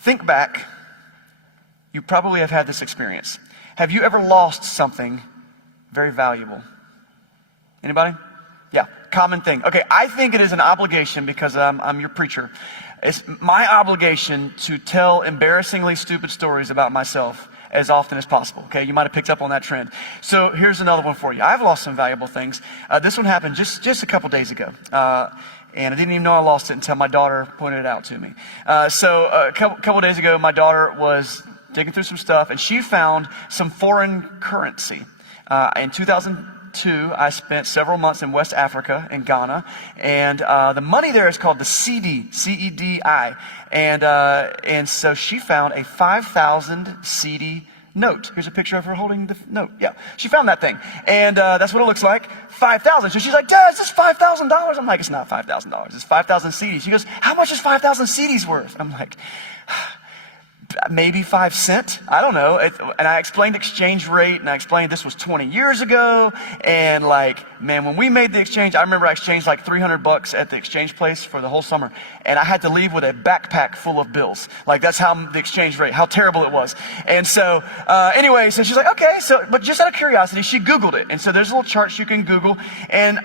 Think back. You probably have had this experience. Have you ever lost something very valuable? Anybody? Yeah, common thing. Okay, I think it is an obligation, because I'm your preacher. It's my obligation to tell embarrassingly stupid stories about myself as often as possible. Okay, you might have picked up on that trend. So here's another one for you. I've lost some valuable things. This one happened just a couple days ago. And I didn't even know I lost it until my daughter pointed it out to me. So a couple days ago, my daughter was digging through some stuff, and she found some foreign currency. In 2002, I spent several months in West Africa, in Ghana, and the money there is called the CD, C-E-D-I. And so she found a 5,000 CD note. Here's a picture of her holding the note. Yeah, she found that thing. And that's what it looks like, 5,000. So she's like, Dad, is this $5,000? I'm like, it's not $5,000. It's 5,000 CDs. She goes, how much is 5,000 CDs worth? I'm like, maybe 5 cents. I don't know. And I explained exchange rate, and I explained this was 20 years ago. And like, man, when we made the exchange, I remember I exchanged like $300 at the exchange place for the whole summer. And I had to leave with a backpack full of bills. Like, that's how the exchange rate, how terrible it was. And so, anyway, so she's like, okay. So, but just out of curiosity, she Googled it. And so there's little charts you can Google, and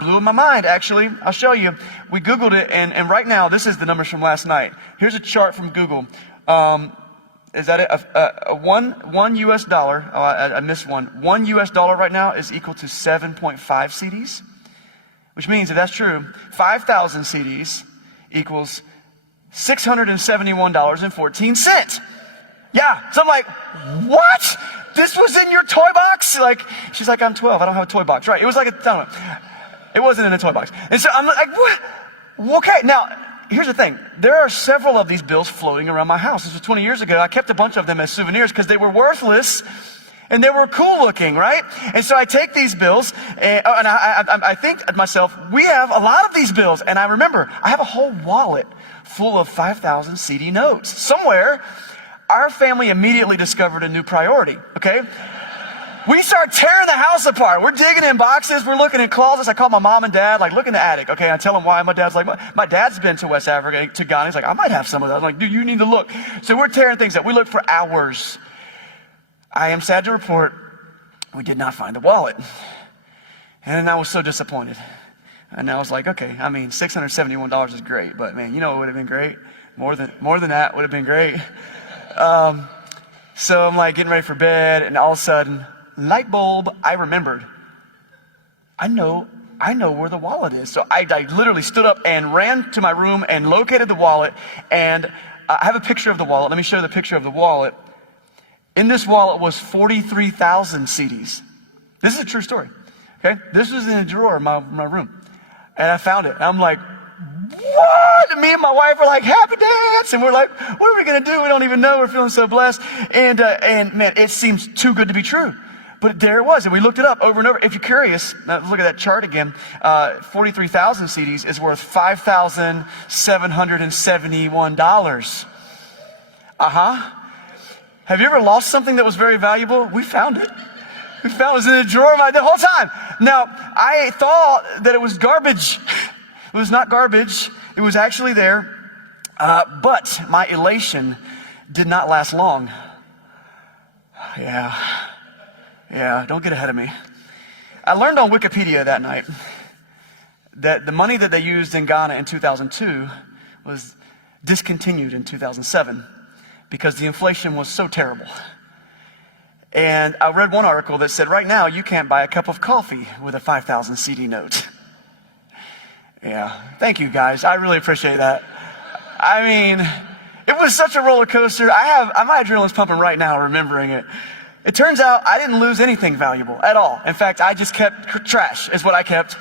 blew my mind, actually. I'll show you. We Googled it, and right now, this is the numbers from last night. Here's a chart from Google. Is that it? One US dollar, oh, I missed one. $1 US right now is equal to 7.5 CDs, which means, if that's true, 5,000 CDs equals $671.14. Yeah, so I'm like, what? This was in your toy box? Like, she's like, I'm 12, I don't have a toy box. Right, it was like I don't know. It wasn't in a toy box. And so I'm like, what? Okay, now, here's the thing. There are several of these bills floating around my house. This was 20 years ago. I kept a bunch of them as souvenirs because they were worthless and they were cool looking, right? And so I take these bills, and I think to myself, we have a lot of these bills. And I remember, I have a whole wallet full of 5,000 CD notes. Somewhere, our family immediately discovered a new priority, okay? We start tearing the house apart. We're digging in boxes. We're looking in closets. I call my mom and dad, like, look in the attic. Okay, I tell them why. My dad's like, my dad's been to West Africa, to Ghana. He's like, I might have some of that. I'm like, dude, you need to look. So we're tearing things up. We looked for hours. I am sad to report, we did not find the wallet. And I was so disappointed. And I was like, okay, I mean, $671 is great, but man, you know what would have been great? More than that would have been great. So I'm like getting ready for bed, and all of a sudden, light bulb, I remembered. I know where the wallet is. So I literally stood up and ran to my room and located the wallet. And I have a picture of the wallet. Let me show you the picture of the wallet. In this wallet was 43,000 CDs. This is a true story. Okay, this was in a drawer in my room, and I found it. And I'm like, what? And me and my wife are like, happy dance. And we're like, what are we going to do? We don't even know. We're feeling so blessed. And man, it seems too good to be true. But there it was. And we looked it up over and over. If you're curious, now look at that chart again. 43,000 CDs is worth $5,771. Have you ever lost something that was very valuable? We found it. We found it was in the drawer the whole time. Now, I thought that it was garbage. It was not garbage. It was actually there. But my elation did not last long. Yeah, don't get ahead of me. I learned on Wikipedia that night that the money that they used in Ghana in 2002 was discontinued in 2007 because the inflation was so terrible. And I read one article that said right now you can't buy a cup of coffee with a 5,000 CD note. Yeah, thank you guys. I really appreciate that. I mean, it was such a roller coaster. My adrenaline's pumping right now remembering it. It turns out I didn't lose anything valuable at all. In fact, I just kept trash is what I kept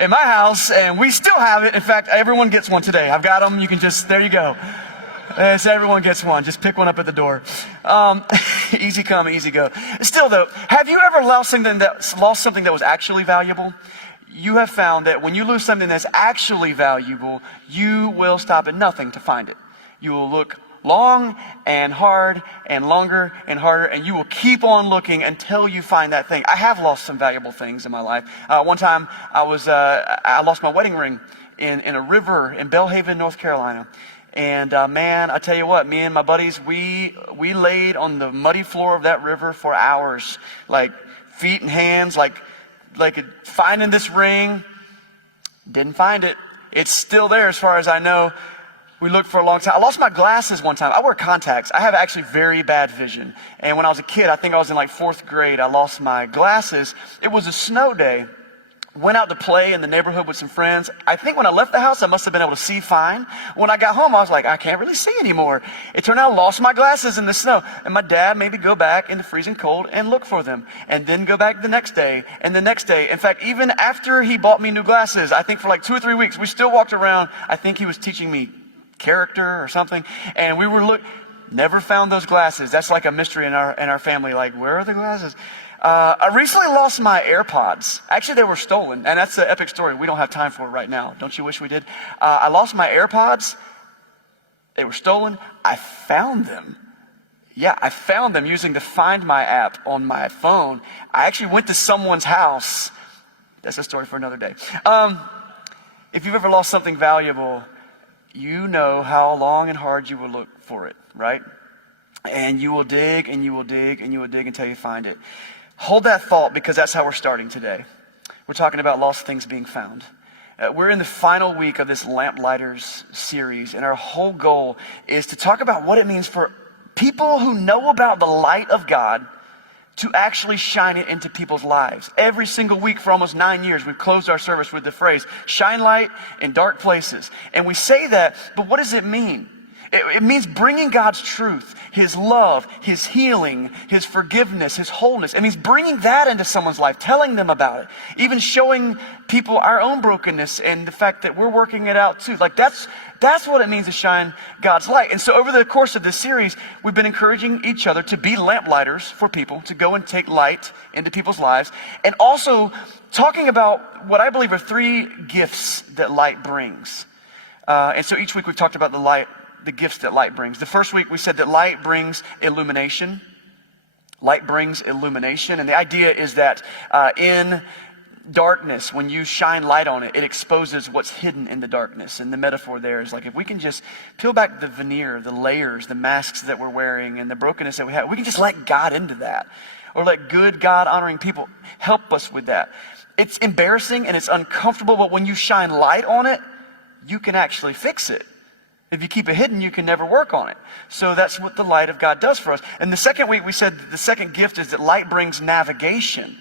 in my house, and we still have it. In fact, everyone gets one today. I've got them. You can just, there you go. So everyone gets one. Just pick one up at the door. Easy come, easy go. Still though, have you ever lost something that was actually valuable? You have found that when you lose something that's actually valuable, you will stop at nothing to find it. You will look long and hard and longer and harder, and you will keep on looking until you find that thing. I have lost some valuable things in my life. One time I lost my wedding ring in a river in Belhaven, North Carolina. And man, I tell you what, me and my buddies, we laid on the muddy floor of that river for hours, like feet and hands, like finding this ring. Didn't find it. It's still there as far as I know. We looked for a long time. I lost my glasses one time. I wear contacts. I have actually very bad vision. And when I was a kid, I think I was in like 4th grade, I lost my glasses. It was a snow day. Went out to play in the neighborhood with some friends. I think when I left the house, I must have been able to see fine. When I got home, I was like, I can't really see anymore. It turned out I lost my glasses in the snow. And my dad made me go back in the freezing cold and look for them. And then go back the next day and the next day. In fact, even after he bought me new glasses, I think for like 2 or 3 weeks, we still walked around. I think he was teaching me character or something. And we were never found those glasses. That's like a mystery in our family. Like, where are the glasses? I recently lost my AirPods. Actually, they were stolen, and that's an epic story. We don't have time for it right now. Don't you wish we did? I lost my AirPods. They were stolen. I found them. Yeah, I found them using the Find My app on my phone. I actually went to someone's house. That's a story for another day. If you've ever lost something valuable, you know how long and hard you will look for it, right? And you will dig and you will dig and you will dig until you find it. Hold that thought, because that's how we're starting today. We're talking about lost things being found. We're in the final week of this Lamplighters series, and our whole goal is to talk about what it means for people who know about the light of God to actually shine it into people's lives. Every single week for almost 9 years, we've closed our service with the phrase, shine light in dark places. And we say that, but what does it mean? It means bringing God's truth, His love, His healing, His forgiveness, His wholeness. It means bringing that into someone's life, telling them about it, even showing people our own brokenness and the fact that we're working it out too. Like that's what it means to shine God's light. And so over the course of this series, we've been encouraging each other to be lamplighters for people, to go and take light into people's lives, and also talking about what I believe are 3 gifts that light brings. And so each week we've talked about the gifts that light brings. The first week we said that light brings illumination. Light brings illumination. And the idea is that in darkness, when you shine light on it, it exposes what's hidden in the darkness. And the metaphor there is like, if we can just peel back the veneer, the layers, the masks that we're wearing, and the brokenness that we have, we can just let God into that. Or let good, God-honoring people help us with that. It's embarrassing and it's uncomfortable, but when you shine light on it, you can actually fix it. If you keep it hidden, you can never work on it. So that's what the light of God does for us. And the second week, we said the second gift is that light brings navigation.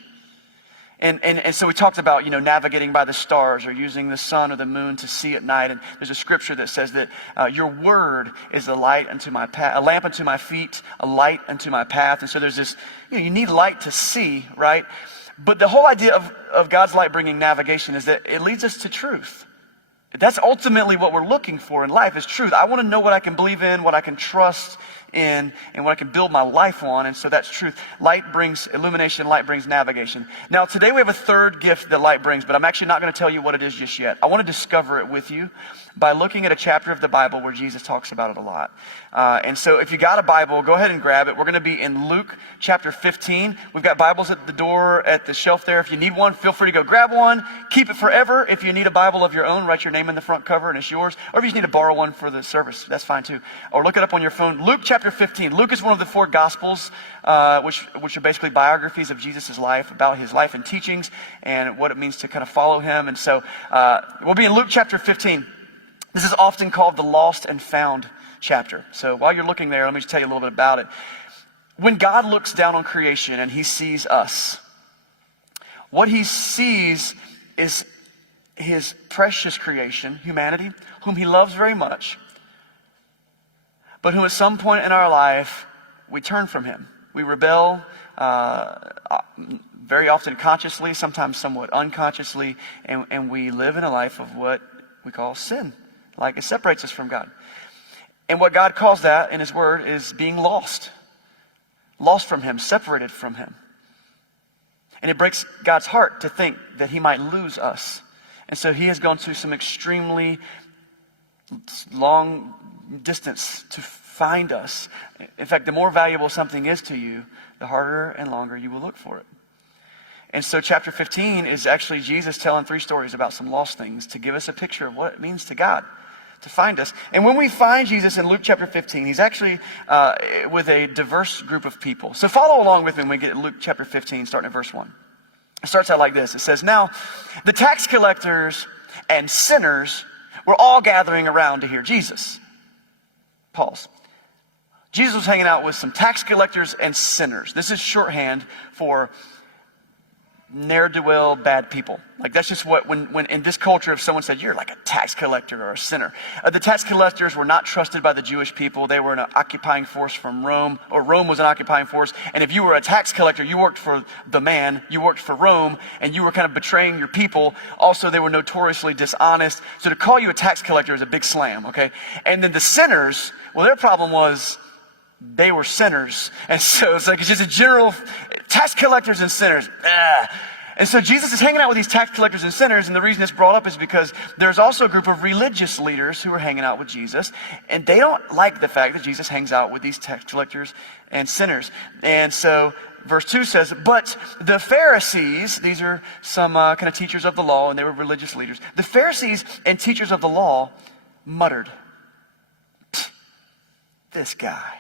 And so we talked about, navigating by the stars or using the sun or the moon to see at night. And there's a scripture that says that your word is a light unto my path, a lamp unto my feet, a light unto my path. And so there's this, you need light to see, right? But the whole idea of God's light bringing navigation is that it leads us to truth. That's ultimately what we're looking for in life, is truth. I want to know what I can believe in, what I can trust in, and what I can build my life on. And so that's truth. Light brings illumination, light brings navigation. Now, today we have a third gift that light brings, but I'm actually not going to tell you what it is just yet. I want to discover it with you by looking at a chapter of the Bible where Jesus talks about it a lot. And so if you got a Bible, go ahead and grab it. We're going to be in Luke chapter 15. We've got Bibles at the door, at the shelf there. If you need one, feel free to go grab one. Keep it forever. If you need a Bible of your own, write your name in the front cover and it's yours. Or if you just need to borrow one for the service, that's fine too. Or look it up on your phone. Luke chapter 15. Luke is one of the 4 Gospels, which are basically biographies of Jesus' life, about his life and teachings and what it means to kind of follow him. And so we'll be in Luke chapter 15. This is often called the lost and found chapter. So while you're looking there, let me just tell you a little bit about it. When God looks down on creation and he sees us, what he sees is his precious creation, humanity, whom he loves very much, but who at some point in our life, we turn from him. We rebel, very often consciously, sometimes somewhat unconsciously, and we live in a life of what we call sin. Like, it separates us from God. And what God calls that in his word is being lost. Lost from him, separated from him. And it breaks God's heart to think that he might lose us. And so he has gone to some extremely long distance to find us. In fact, the more valuable something is to you, the harder and longer you will look for it. And so chapter 15 is actually Jesus telling 3 stories about some lost things to give us a picture of what it means to God to find us. And when we find Jesus in Luke chapter 15, he's actually with a diverse group of people. So follow along with me when we get to Luke chapter 15, starting at verse 1. It starts out like this. It says, "Now the tax collectors and sinners were all gathering around to hear Jesus." Pause. Jesus was hanging out with some tax collectors and sinners. This is shorthand for ne'er-do-well bad people. Like that's just what, when in this culture, if someone said, "You're like a tax collector or a sinner." The tax collectors were not trusted by the Jewish people. They were an occupying force from Rome, or Rome was an occupying force. And if you were a tax collector, you worked for the man, you worked for Rome, and you were kind of betraying your people. Also, they were notoriously dishonest. So to call you a tax collector is a big slam, okay? And then the sinners, well, their problem was they were sinners. And so it's just a general tax collectors and sinners. And so Jesus is hanging out with these tax collectors and sinners. And the reason it's brought up is because there's also a group of religious leaders who are hanging out with Jesus. And they don't like the fact that Jesus hangs out with these tax collectors and sinners. And so verse 2 says, "But the Pharisees," these are some kind of teachers of the law, and they were religious leaders. "The Pharisees and teachers of the law muttered, 'This guy,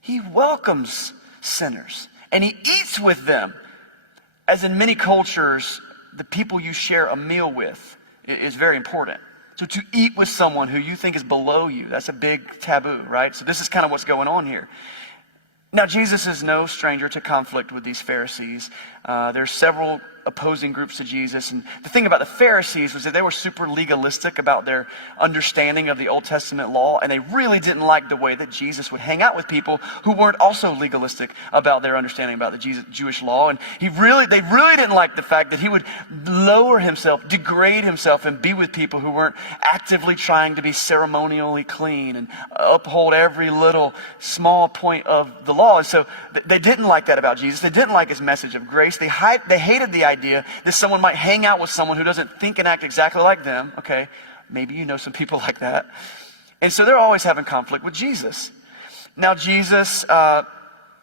he welcomes sinners and he eats with them.'" As in many cultures, the people you share a meal with is very important. So to eat with someone who you think is below you, that's a big taboo, right? So this is kind of what's going on here. Now, Jesus is no stranger to conflict with these Pharisees. There's several opposing groups to Jesus. And the thing about the Pharisees was that they were super legalistic about their understanding of the Old Testament law. And they really didn't like the way that Jesus would hang out with people who weren't also legalistic about their understanding about the Jewish law. And they really didn't like the fact that he would lower himself, degrade himself, and be with people who weren't actively trying to be ceremonially clean and uphold every little small point of the law. And so they didn't like that about Jesus. They didn't like his message of grace. They hated the idea that someone might hang out with someone who doesn't think and act exactly like them. Okay, maybe you know some people like that. And so they're always having conflict with Jesus. Now Jesus,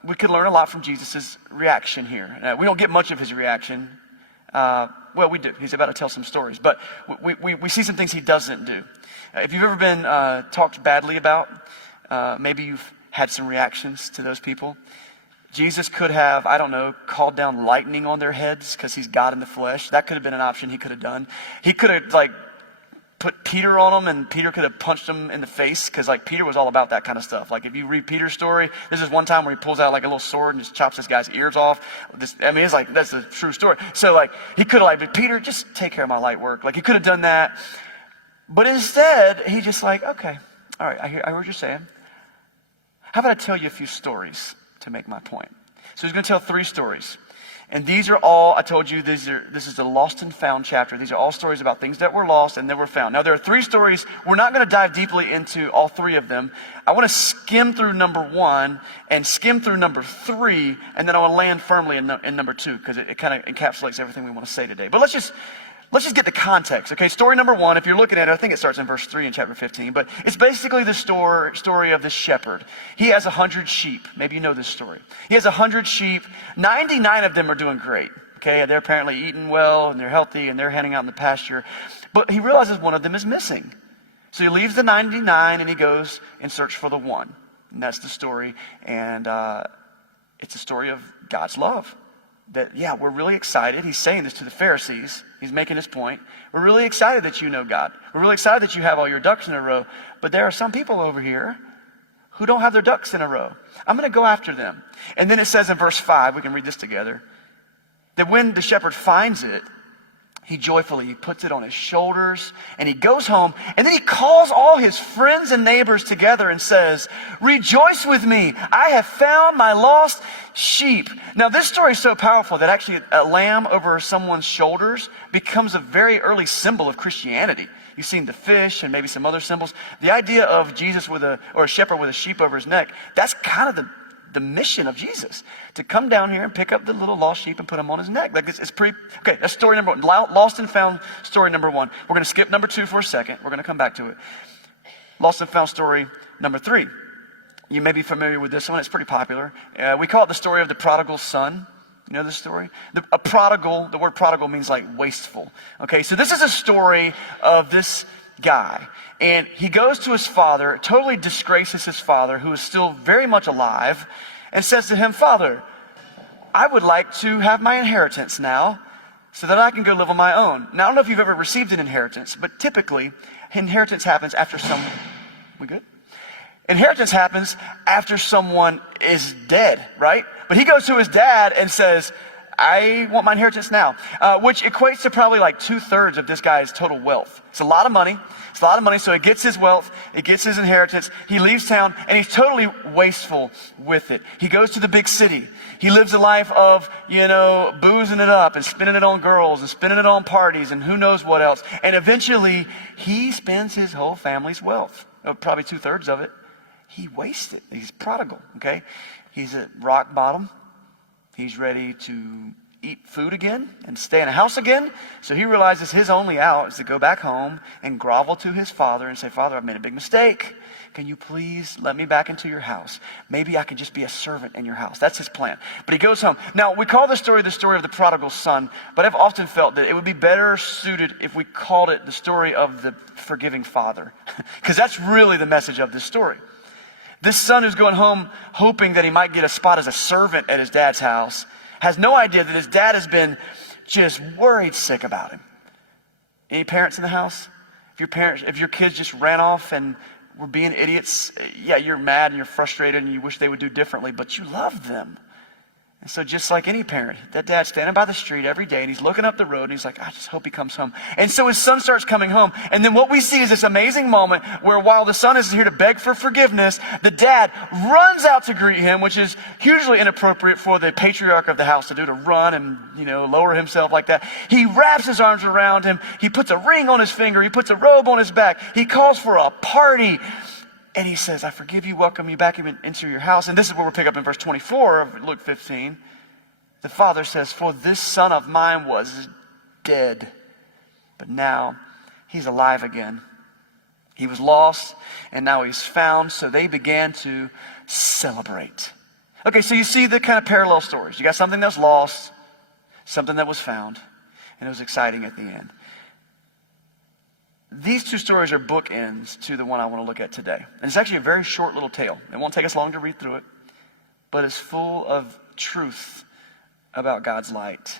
we could learn a lot from Jesus' reaction here. We don't get much of his reaction. Well, we do. He's about to tell some stories. But we see some things he doesn't do. If you've ever been talked badly about, maybe you've had some reactions to those people. Jesus could have, I don't know, called down lightning on their heads because he's God in the flesh. That could have been an option he could have done. He could have put Peter on them, and Peter could have punched him in the face because Peter was all about that kind of stuff. If you read Peter's story, this is one time where he pulls out a little sword and just chops this guy's ears off. It's that's a true story. So he could have Peter, just take care of my light work. He could have done that. But instead, he just okay, all right, I hear what you're saying. How about I tell you a few stories to make my point? So he's going to tell 3 stories. And these are all, I told you, this is the lost and found chapter. These are all stories about things that were lost and that were found. Now there are 3 stories. We're not going to dive deeply into all 3 of them. I want to skim through number 1 and skim through number 3, and then I want to land firmly in number 2 because it kind of encapsulates everything we want to say today. But let's just get the context, okay? Story number 1, if you're looking at it, I think it starts in verse 3 in chapter 15, but it's basically the story of this shepherd. He has 100 sheep. Maybe you know this story. He has 100 sheep. 99 of them are doing great, okay? They're apparently eating well, and they're healthy, and they're hanging out in the pasture. But he realizes one of them is missing. So he leaves the 99, and he goes in search for the one. And that's the story, and it's a story of God's love. That, yeah, we're really excited. He's saying this to the Pharisees. He's making his point. We're really excited that you know God. We're really excited that you have all your ducks in a row. But there are some people over here who don't have their ducks in a row. I'm going to go after them. And then it says in verse 5, we can read this together, that when the shepherd finds it, he joyfully puts it on his shoulders and he goes home, and then he calls all his friends and neighbors together and says, "Rejoice with me. I have found my lost sheep." Now this story is so powerful that actually a lamb over someone's shoulders becomes a very early symbol of Christianity. You've seen the fish and maybe some other symbols. The idea of Jesus or a shepherd with a sheep over his neck, that's kind of the mission of Jesus, to come down here and pick up the little lost sheep and put them on his neck. It's pretty, okay, that's story number 1. Lost and found story number 1. We're going to skip number 2 for a second. We're going to come back to it. Lost and found story number 3. You may be familiar with this one. It's pretty popular. We call it the story of the prodigal son. You know this story? The word prodigal means wasteful. Okay, so this is a story of this guy. And he goes to his father, totally disgraces his father, who is still very much alive, and says to him, "Father, I would like to have my inheritance now so that I can go live on my own." Now, I don't know if you've ever received an inheritance, but typically inheritance happens after we good? Inheritance happens after someone is dead, right? But he goes to his dad and says, "I want my inheritance now," which equates to probably like 2/3 of this guy's total wealth. It's a lot of money. It's a lot of money. So he gets his wealth, he gets his inheritance, he leaves town, and he's totally wasteful with it. He goes to the big city. He lives a life of, boozing it up and spending it on girls and spending it on parties and who knows what else. And eventually, he spends his whole family's wealth, probably 2/3 of it. He wastes it. He's prodigal, okay? He's at rock bottom. He's ready to eat food again and stay in a house again. So he realizes his only out is to go back home and grovel to his father and say, "Father, I've made a big mistake. Can you please let me back into your house? Maybe I can just be a servant in your house." That's his plan. But he goes home. Now, we call this story the story of the prodigal son, but I've often felt that it would be better suited if we called it the story of the forgiving father, because that's really the message of this story. This son who's going home hoping that he might get a spot as a servant at his dad's house has no idea that his dad has been just worried sick about him. Any parents in the house? If your kids just ran off and were being idiots, yeah, you're mad and you're frustrated and you wish they would do differently, but you love them. And so just like any parent, that dad's standing by the street every day and he's looking up the road and he's like, "I just hope he comes home." And so his son starts coming home. And then what we see is this amazing moment where while the son is here to beg for forgiveness, the dad runs out to greet him, which is hugely inappropriate for the patriarch of the house to do, to run and, lower himself like that. He wraps his arms around him. He puts a ring on his finger. He puts a robe on his back. He calls for a party. And he says, "I forgive you, welcome you back into your house." And this is where we'll pick up in verse 24 of Luke 15. The father says, "For this son of mine was dead, but now he's alive again. He was lost, and now he's found." So they began to celebrate. Okay, so you see the kind of parallel stories. You got something that's lost, something that was found, and it was exciting at the end. These two stories are bookends to the one I want to look at today. And it's actually a very short little tale. It won't take us long to read through it, but it's full of truth about God's light.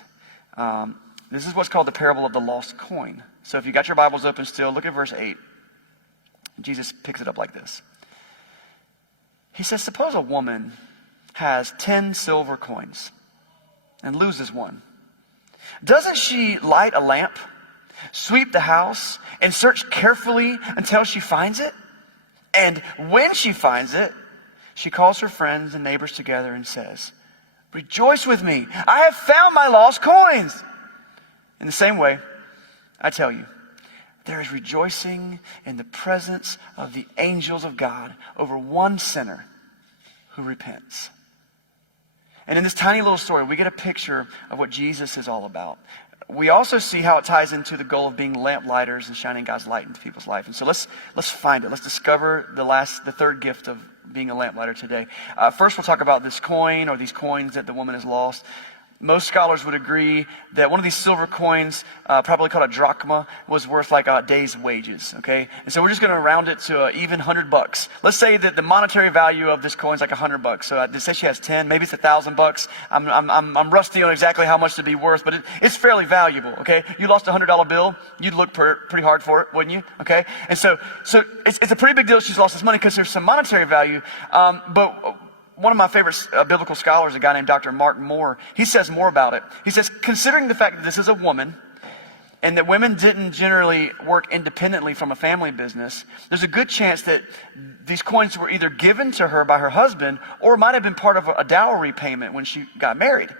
This is what's called the parable of the lost coin. So if you got your Bibles open still, look at verse 8. Jesus picks it up like this. He says, "Suppose a woman has 10 silver coins and loses one. Doesn't she light a lamp, sweep the house, and search carefully until she finds it? And when she finds it, she calls her friends and neighbors together and says, 'Rejoice with me, I have found my lost coins.' In the same way, I tell you, there is rejoicing in the presence of the angels of God over one sinner who repents." And in this tiny little story, we get a picture of what Jesus is all about. We also see how it ties into the goal of being lamplighters and shining God's light into people's life. And so let's find it. Let's discover the third gift of being a lamplighter today. First, we'll talk about this coin, or these coins that the woman has lost. Most scholars would agree that one of these silver coins, probably called a drachma, was worth like a day's wages, okay? And so we're just going to round it to even $100. Let's say that the monetary value of this coin is like $100. So they say she has 10, maybe it's $1,000. I'm rusty on exactly how much to be worth, but it's fairly valuable, okay? You lost a $100 bill, you'd look pretty hard for it, wouldn't you? Okay? And so it's a pretty big deal she's lost this money because there's some monetary value, but one of my favorite biblical scholars, a guy named Dr. Mark Moore, he says more about it. He says, considering the fact that this is a woman and that women didn't generally work independently from a family business, there's a good chance that these coins were either given to her by her husband or might have been part of a dowry payment when she got married.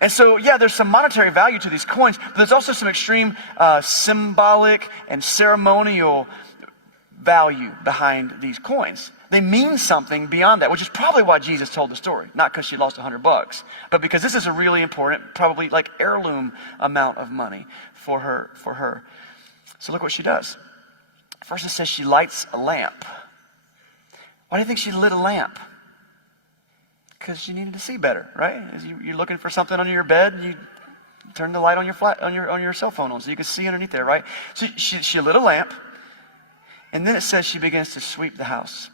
And so, yeah, there's some monetary value to these coins, but there's also some extreme symbolic and ceremonial value behind these coins. They mean something beyond that, which is probably why Jesus told the story. Not because she lost $100, but because this is a really important, probably like heirloom amount of money for her. So look what she does. First it says she lights a lamp. Why do you think she lit a lamp? Because she needed to see better, right? As you're looking for something under your bed, you turn the light on your cell phone on so you can see underneath there, right? So she lit a lamp. And then it says she begins to sweep the house.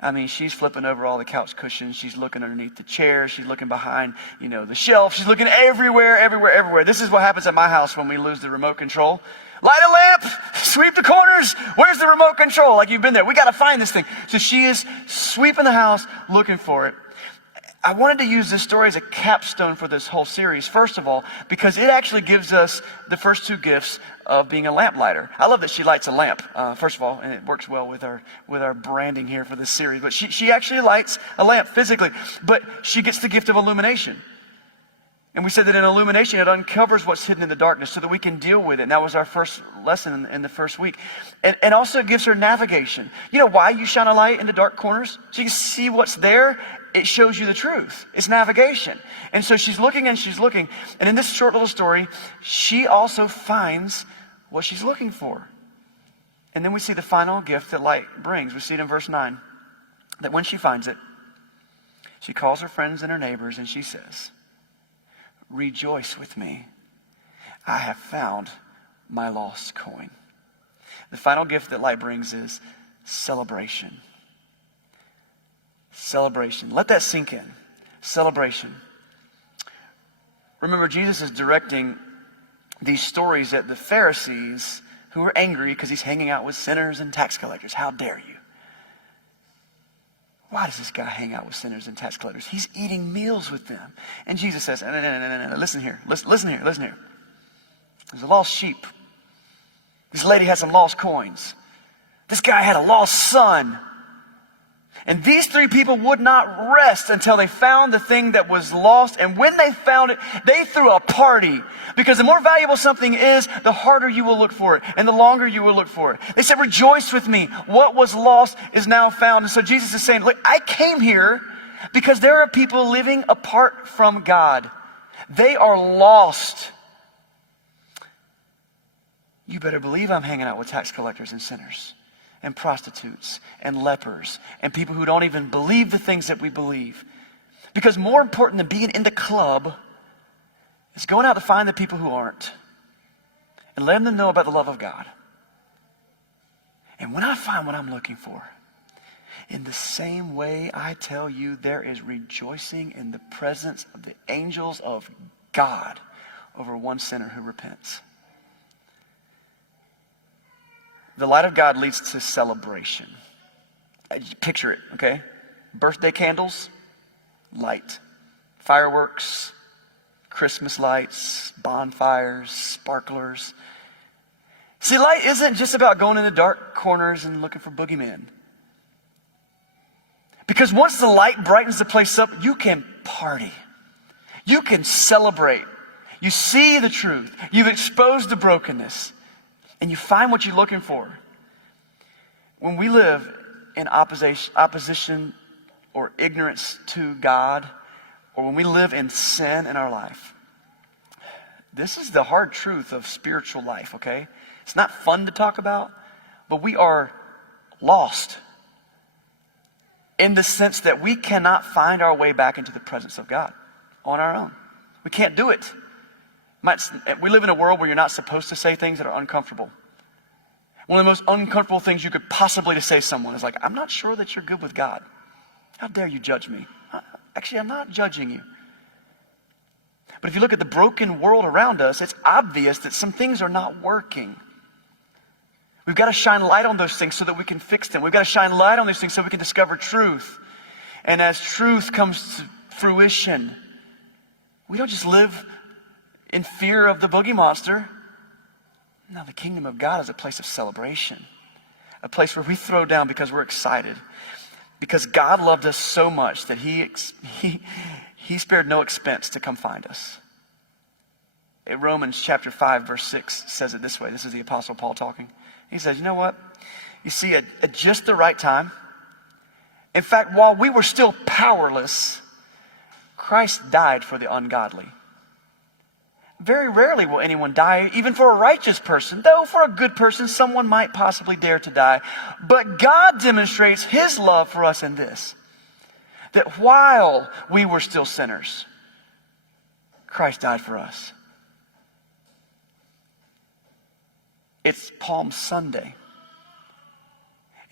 I mean, she's flipping over all the couch cushions. She's looking underneath the chair. She's looking behind, the shelf. She's looking everywhere. This is what happens at my house when we lose the remote control. Light a lamp, sweep the corners. Where's the remote control? Like, you've been there. We got to find this thing. So she is sweeping the house, looking for it. I wanted to use this story as a capstone for this whole series, first of all, because it actually gives us the first two gifts of being a lamplighter. I love that she lights a lamp, first of all, and it works well with our branding here for this series. But she actually lights a lamp physically, but she gets the gift of illumination. And we said that in illumination, it uncovers what's hidden in the darkness so that we can deal with it. And that was our first lesson in the first week. And also it gives her navigation. You know why you shine a light into dark corners? So you can see what's there. It shows you the truth. It's navigation. And so she's looking and she's looking. And in this short little story, she also finds what she's looking for. And then we see the final gift that light brings. We see it in verse 9. That when she finds it, she calls her friends and her neighbors and she says, "Rejoice with me. I have found my lost coin." The final gift that light brings is celebration. Celebration. Let that sink in. Celebration. Remember, Jesus is directing these stories at the Pharisees who are angry because he's hanging out with sinners and tax collectors. How dare you? Why does this guy hang out with sinners and tax collectors? He's eating meals with them. And Jesus says, no, listen here. Listen here. There's a lost sheep. This lady had some lost coins. This guy had a lost son. And these three people would not rest until they found the thing that was lost. And when they found it, they threw a party. Because the more valuable something is, the harder you will look for it. And the longer you will look for it. They said, "Rejoice with me. What was lost is now found." And so Jesus is saying, look, I came here because there are people living apart from God. They are lost. You better believe I'm hanging out with tax collectors and sinners, and prostitutes, and lepers, and people who don't even believe the things that we believe. Because more important than being in the club is going out to find the people who aren't, and letting them know about the love of God. And when I find what I'm looking for, in the same way I tell you, there is rejoicing in the presence of the angels of God over one sinner who repents. The light of God leads to celebration. Picture it, okay? Birthday candles, light. Fireworks, Christmas lights, bonfires, sparklers. See, light isn't just about going into dark corners and looking for boogeymen. Because once the light brightens the place up, you can party. You can celebrate. You see the truth. You've exposed the brokenness. And you find what you're looking for. When we live in opposition or ignorance to God, or when we live in sin in our life, this is the hard truth of spiritual life, okay? It's not fun to talk about, but we are lost in the sense that we cannot find our way back into the presence of God on our own. We can't do it. We live in a world where you're not supposed to say things that are uncomfortable. One of the most uncomfortable things you could possibly to say to someone is like, "I'm not sure that you're good with God. How dare you judge me?" Actually, I'm not judging you. But if you look at the broken world around us, it's obvious that some things are not working. We've got to shine light on those things so that we can fix them. We've got to shine light on these things so we can discover truth. And as truth comes to fruition, we don't just live in fear of the boogie monster. No, the kingdom of God is a place of celebration. A place where we throw down because we're excited. Because God loved us so much that He spared no expense to come find us. In Romans chapter 5, verse 6 says it this way. This is the Apostle Paul talking. He says, you know what? You see, at just the right time, in fact, while we were still powerless, Christ died for the ungodly. Very rarely will anyone die, even for a righteous person. Though for a good person, someone might possibly dare to die. But God demonstrates His love for us in this, that while we were still sinners, Christ died for us. It's Palm Sunday.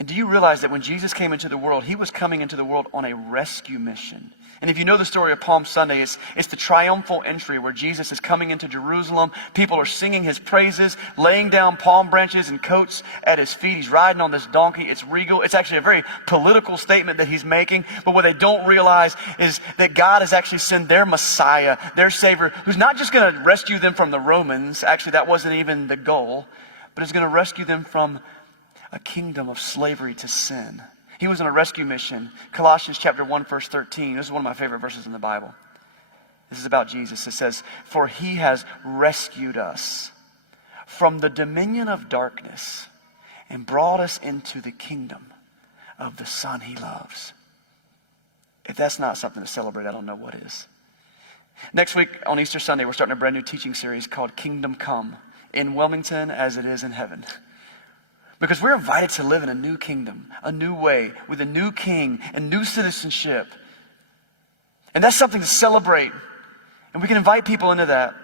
And do you realize that when Jesus came into the world, he was coming into the world on a rescue mission? And if you know the story of Palm Sunday, it's the triumphal entry where Jesus is coming into Jerusalem. People are singing his praises, laying down palm branches and coats at his feet. He's riding on this donkey. It's regal. It's actually a very political statement that he's making. But what they don't realize is that God has actually sent their Messiah, their Savior, who's not just going to rescue them from the Romans. Actually, that wasn't even the goal. But is going to rescue them from a kingdom of slavery to sin. He was on a rescue mission. Colossians chapter 1, verse 13. This is one of my favorite verses in the Bible. This is about Jesus. It says, "For he has rescued us from the dominion of darkness and brought us into the kingdom of the Son he loves." If that's not something to celebrate, I don't know what is. Next week on Easter Sunday, we're starting a brand new teaching series called Kingdom Come, in Wilmington as it is in heaven. Because we're invited to live in a new kingdom, a new way, with a new king and new citizenship. And that's something to celebrate. And we can invite people into that.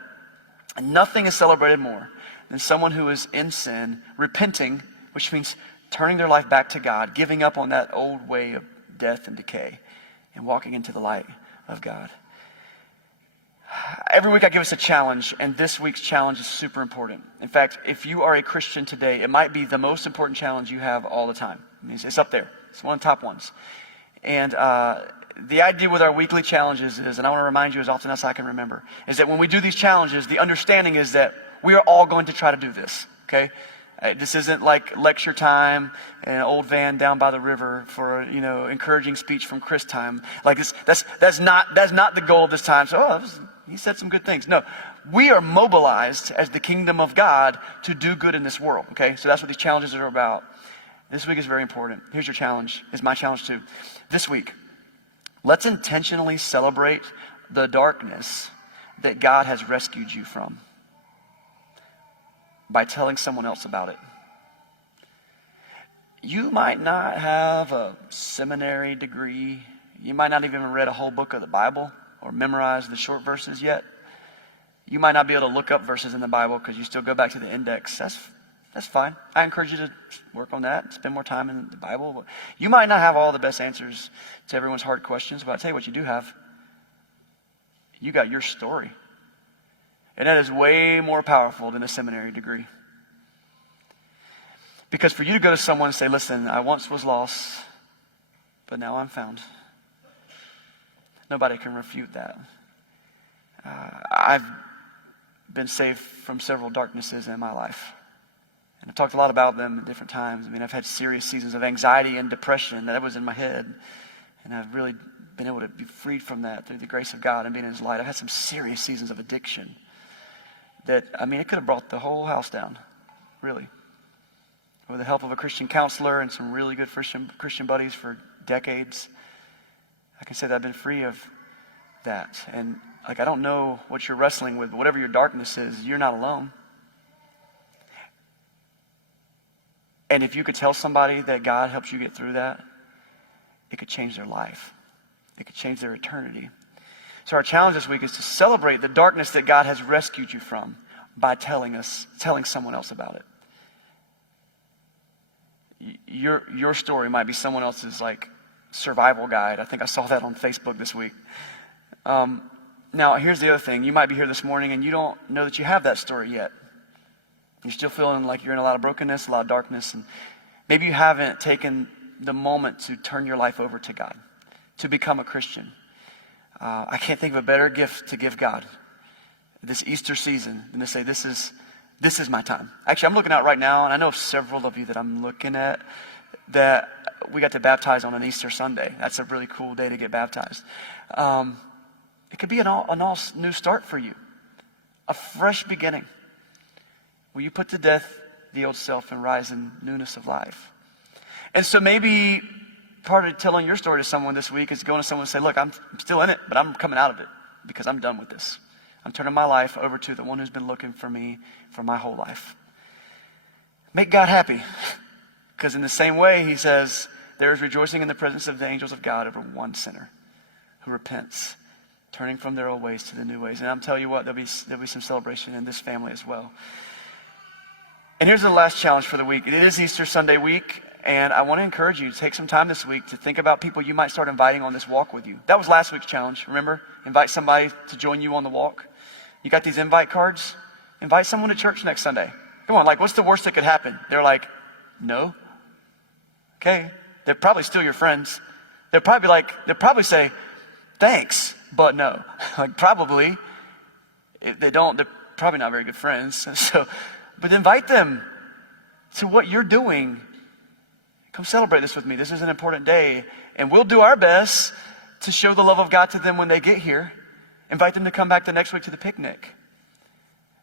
And nothing is celebrated more than someone who is in sin, repenting, which means turning their life back to God, giving up on that old way of death and decay, and walking into the light of God. Every week I give us a challenge, and this week's challenge is super important. In fact, if you are a Christian today, it might be the most important challenge you have all the time. I mean, it's up there. It's one of the top ones. And the idea with our weekly challenges is, and I want to remind you as often as I can remember, is that when we do these challenges, the understanding is that we are all going to try to do this, okay? This isn't like lecture time in an old van down by the river for, encouraging speech from Chris time. Like that's not the goal of this time. So, he said some good things. No, we are mobilized as the kingdom of God to do good in this world. Okay, so that's what these challenges are about. This week is very important. Here's your challenge. It's my challenge too. This week, let's intentionally celebrate the darkness that God has rescued you from by telling someone else about it. You might not have a seminary degree. You might not even have read a whole book of the Bible or memorize the short verses yet. You might not be able to look up verses in the Bible because you still go back to the index. That's fine. I encourage you to work on that, spend more time in the Bible. You might not have all the best answers to everyone's hard questions, but I'll tell you what you do have. You got your story. And that is way more powerful than a seminary degree. Because for you to go to someone and say, "Listen, I once was lost, but now I'm found." Nobody can refute that. I've been saved from several darknesses in my life. And I've talked a lot about them at different times. I mean, I've had serious seasons of anxiety and depression that was in my head. And I've really been able to be freed from that through the grace of God and being in his light. I've had some serious seasons of addiction that, it could have brought the whole house down, really. With the help of a Christian counselor and some really good Christian buddies for decades, I can say that I've been free of that. And I don't know what you're wrestling with, but whatever your darkness is, you're not alone. And if you could tell somebody that God helps you get through that, it could change their life. It could change their eternity. So our challenge this week is to celebrate the darkness that God has rescued you from by telling someone else about it. Your story might be someone else's survival guide. I think I saw that on Facebook this week. Now, here's the other thing. You might be here this morning and you don't know that you have that story yet. You're still feeling like you're in a lot of brokenness, a lot of darkness, and maybe you haven't taken the moment to turn your life over to God, to become a Christian. I can't think of a better gift to give God this Easter season than to say, this is my time. Actually, I'm looking out right now, and I know of several of you that I'm looking at that we got to baptize on an Easter Sunday. That's a really cool day to get baptized. It could be an all new start for you, a fresh beginning. Will you put to death the old self and rise in newness of life? And so maybe part of telling your story to someone this week is going to someone and say, "Look, I'm still in it, but I'm coming out of it because I'm done with this. I'm turning my life over to the one who's been looking for me for my whole life." Make God happy. Because in the same way, he says, there is rejoicing in the presence of the angels of God over one sinner who repents, turning from their old ways to the new ways. And I'm telling you what, there'll be some celebration in this family as well. And here's the last challenge for the week. It is Easter Sunday week, And I want to encourage you to take some time this week to think about people you might start inviting on this walk with you. That was last week's challenge, remember? Invite somebody to join you on the walk. You got these invite cards? Invite someone to church next Sunday. Come on, like, what's the worst that could happen? They're like, no. Okay, they're probably still your friends. They'll probably say, thanks, but no. Like, probably. If they don't, they're probably not very good friends. But invite them to what you're doing. Come celebrate this with me. This is an important day. And we'll do our best to show the love of God to them when they get here. Invite them to come back the next week to the picnic.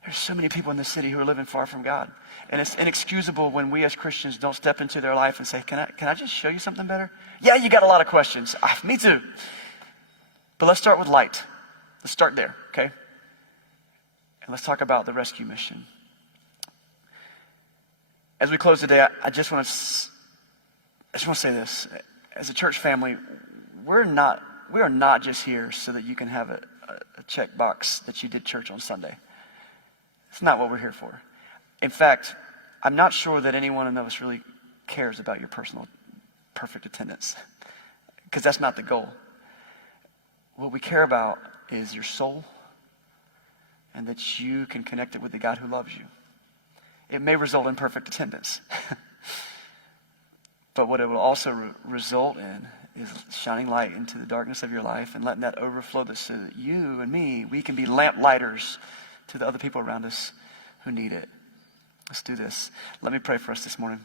There's so many people in this city who are living far from God. And it's inexcusable when we as Christians don't step into their life and say, can I just show you something better? Yeah, you got a lot of questions. Me too. But let's start with light. Let's start there, okay? And let's talk about the rescue mission. As we close today, I just want to say this. As a church family, we are not just here so that you can have a check box that you did church on Sunday. It's not what we're here for. In fact, I'm not sure that any one of us really cares about your personal perfect attendance, because that's not the goal. What we care about is your soul, and that you can connect it with the God who loves you. It may result in perfect attendance, but what it will also result in is shining light into the darkness of your life and letting that overflow so that you and me, we can be lamplighters to the other people around us who need it. Let's do this. Let me pray for us this morning.